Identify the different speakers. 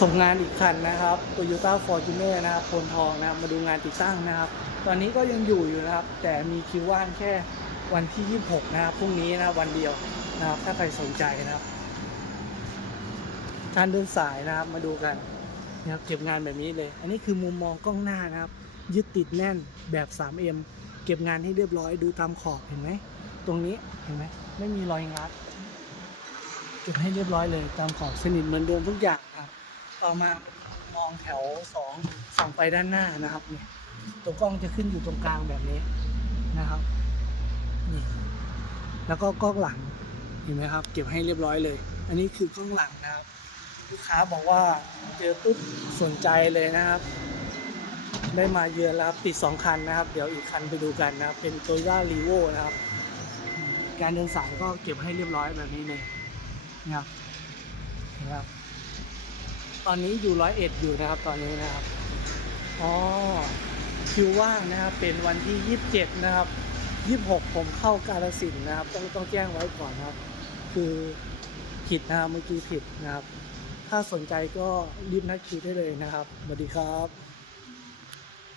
Speaker 1: ส่งงานอีกคันนะครับ Toyota Fortuner นะครับโพนทองนะครับมาดูงานติดตั้งนะครับ ตอนนี้ก็ยังอยู่อยู่นะครับ แต่มีคิวว่างแค่วันที่ 26 นะครับพรุ่งนี้นะครับวันเดียวนะครับ ถ้าใครสนใจนะครับการเดินสายนะครับมาดูกันนะครับเก็บงานแบบนี้เลย อันนี้คือมุมมองกล้องหน้านะครับ ยึดติดแน่นแบบ 3M เก็บงานให้เรียบร้อยดูตามขอบเห็นไหมตรงนี้เห็นไหมไม่มีรอยงัดเก็บให้เรียบร้อยเลยตามขอบสนิทเหมือนเดิมทุกอย่างครับ ต่อมามองแถวสองส่องไปด้านหน้านะครับเนี่ยตัวกล้องจะขึ้นอยู่ตรงกลางแบบนี้นะครับนี่แล้วก็กล้องหลังเห็นไหมครับ เก็บให้เรียบร้อยเลย อันนี้คือกล้องหลังนะครับ ลูกค้าบอกว่าเจอปุ๊บสนใจเลยนะครับ ได้มาเยือนแล้วครับติดสองคันนะครับ เดี๋ยวอีกคันไปดูกันนะครับ เป็น t o y ย a r e v o นะครับ การเดินสายก็เก็บให้เรียบร้อยแบบนี้เลยนะครับนไหมครับ ตอนนี้อยู่ร้อยเอ็ดอยู่นะครับตอนนี้นะครับอ๋อคิวว่างนะครับ เป็นวันที่ยี่สิบเจ็ดนะครับยี่สิบหกผมเข้ากาลสินนะครับ ต้องต้องแจ้งไว้ก่อนนะครับ คือผิดนะครับเมื่อกี้ผิดนะครับ ถ้าสนใจก็รีบนัดคิวได้เลยนะครับสวัสดีครับ